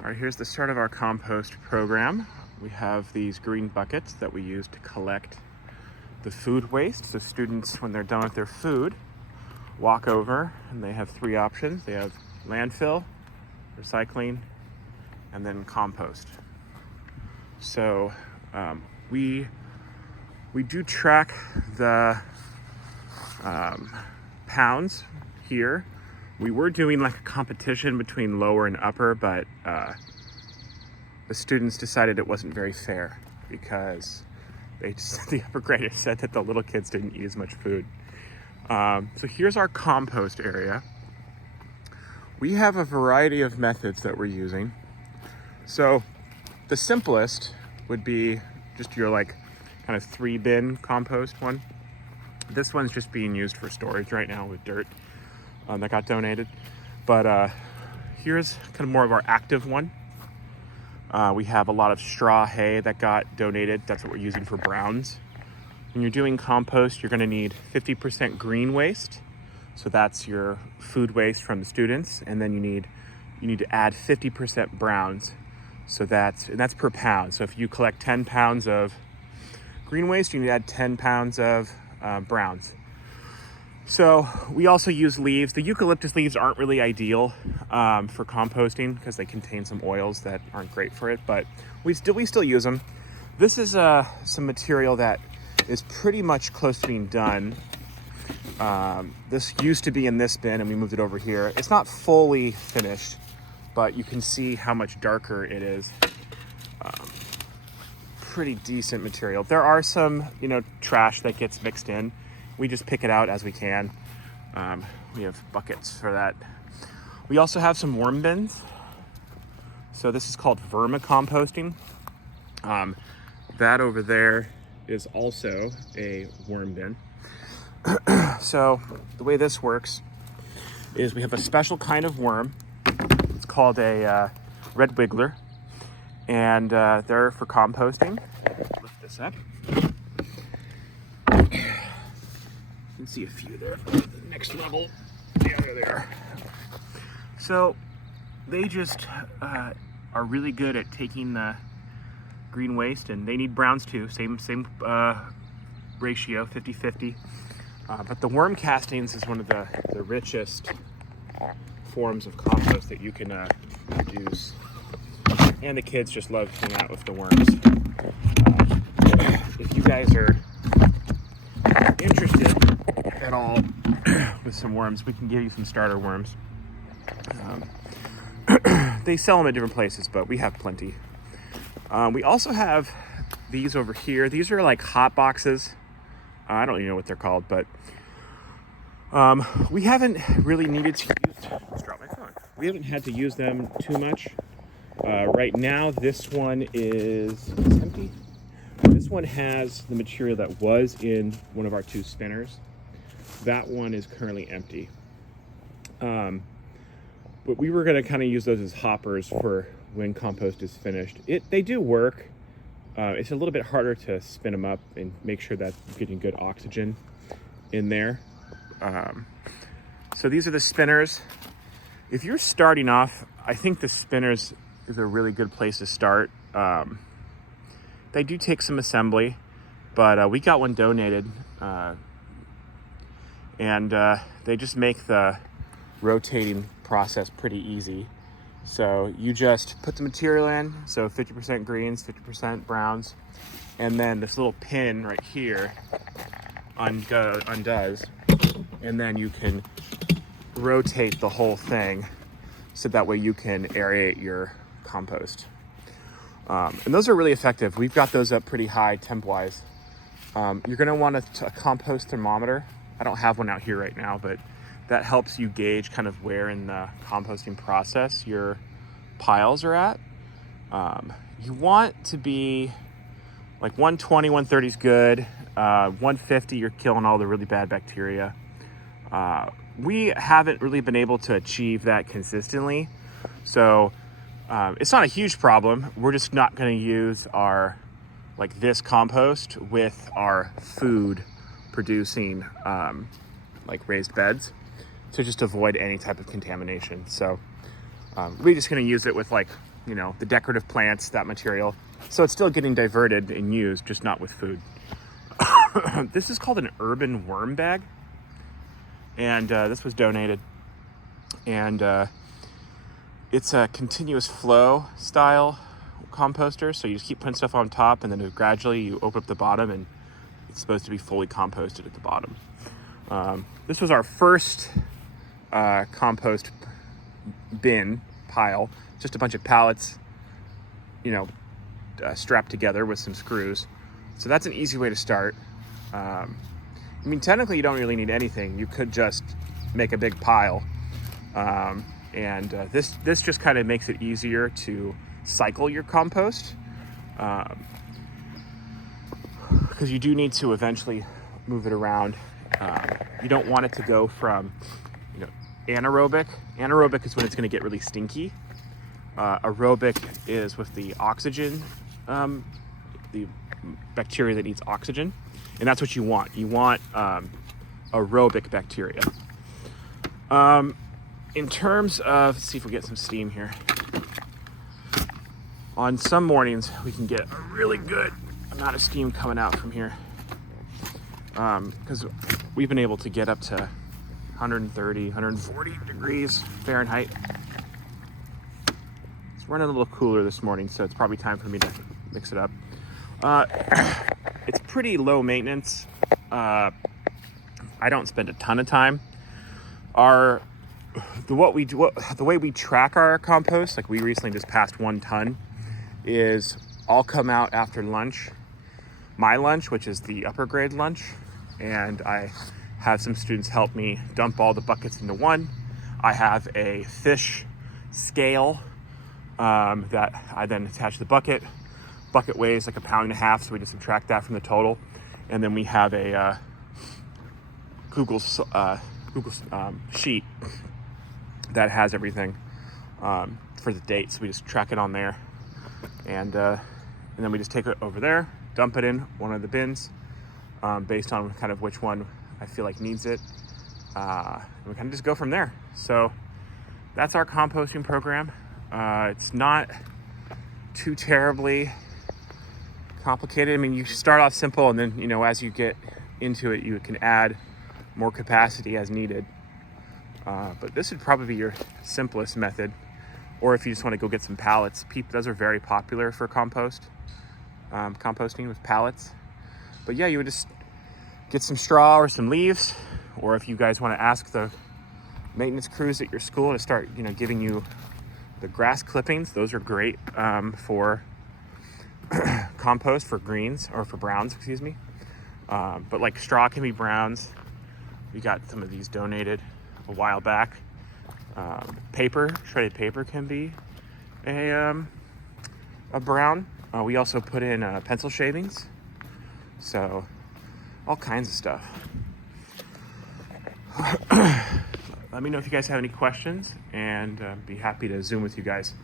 All right, here's the start of our compost program. We have these green buckets that we use to collect the food waste. So students, when they're done with their food, walk over and they have three options. They have landfill, recycling, and then compost. So we do track the pounds here. We were doing like a competition between lower and upper, but the students decided it wasn't very fair because the upper graders said that the little kids didn't eat as much food. So here's our compost area. We have a variety of methods that we're using. So the simplest would be just your like kind of 3-bin compost one. This one's just being used for storage right now with dirt that got donated. But here's kind of more of our active one. We have a lot of straw hay that got donated. That's what we're using for browns. When you're doing compost, you're gonna need 50% green waste. So that's your food waste from the students. And then you need to add 50% browns. So that's per pound. So if you collect 10 pounds of green waste, you need to add 10 pounds of browns. So we also use leaves. The eucalyptus leaves aren't really ideal for composting because they contain some oils that aren't great for it, but we still use them. This is some material that is pretty much close to being done. This used to be in this bin and we moved it over here. It's not fully finished, but you can see how much darker it is. Pretty decent material. There are some, trash that gets mixed in. We just pick it out as we can. We have buckets for that. We also have some worm bins. So this is called vermicomposting. That over there is also a worm bin. So the way this works is we have a special kind of worm. It's called a red wiggler. And they're for composting. Lift this up. You can see a few there. The next level. Yeah, there they are. So they just are really good at taking the green waste, and they need browns too. Same ratio, 50-50. But the worm castings is one of the richest forms of compost that you can produce. And the kids just love hanging out with the worms. If you guys are interested at all with some worms, we can give you some starter worms. They sell them at different places, but we have plenty. We also have these over here. These are like hot boxes. I don't even know what they're called, but we haven't really needed to use. Let's drop my phone. We haven't had to use them too much. Right now, this one is empty. This one has the material that was in one of our 2 spinners. That one is currently empty. But we were going to kind of use those as hoppers for when compost is finished. They do work. It's a little bit harder to spin them up and make sure that you're getting good oxygen in there. So these are the spinners. If you're starting off, I think the spinners is a really good place to start. They do take some assembly, but we got one donated, and they just make the rotating process pretty easy. So you just put the material in, so 50% greens, 50% browns, and then this little pin right here undoes, and then you can rotate the whole thing so that way you can aerate your compost. And those are really effective. We've got those up pretty high temp-wise. You're gonna want a compost thermometer. I don't have one out here right now, but that helps you gauge kind of where in the composting process your piles are at. You want to be like 120, 130 is good. 150, you're killing all the really bad bacteria. We haven't really been able to achieve that consistently. So it's not a huge problem. We're just not going to use this compost with our food producing raised beds to just avoid any type of contamination. So we're just going to use it with you know, the decorative plants, that material. So it's still getting diverted and used, just not with food. This is called an urban worm bag. And this was donated. And it's a continuous flow style composter. So you just keep putting stuff on top, and then gradually you open up the bottom, and it's supposed to be fully composted at the bottom. This was our first compost bin pile, just a bunch of pallets, you know, strapped together with some screws. So that's an easy way to start. I mean, technically you don't really need anything. You could just make a big pile. This just kind of makes it easier to cycle your compost. Because you do need to eventually move it around. You don't want it to go from, you know, anaerobic. Anaerobic is when it's going to get really stinky. Aerobic is with the oxygen, the bacteria that needs oxygen, and that's what you want. You want aerobic bacteria. In terms of, let's see if we get some steam here. On some mornings, we can get a really good amount of steam coming out from here, because we've been able to get up to 130, 140 degrees Fahrenheit. It's running a little cooler this morning, so it's probably time for me to mix it up. It's pretty low maintenance. I don't spend a ton of time. The way we track our compost, like we recently just passed 1 ton, is I'll come out after lunch, my lunch, which is the upper grade lunch, and I have some students help me dump all the buckets into one. I have a fish scale that I then attach to the bucket. Bucket weighs like 1.5 pounds, so we just subtract that from the total. And then we have a Google sheet that has everything for the date, so we just track it on there. And then we just take it over there, dump it in one of the bins based on kind of which one I feel like needs it. And we kind of just go from there. So that's our composting program. It's not too terribly complicated. I mean, you start off simple, and then, you know, as you get into it, you can add more capacity as needed. But this would probably be your simplest method. Or if you just want to go get some pallets, those are very popular for composting with pallets. But yeah, you would just get some straw or some leaves, or if you guys want to ask the maintenance crews at your school to start, you know, giving you the grass clippings, those are great for compost for greens, or for browns, excuse me. But like straw can be browns. We got some of these donated a while back. Shredded paper can be a brown. We also put in pencil shavings, so all kinds of stuff. Let me know if you guys have any questions, and be happy to Zoom with you guys.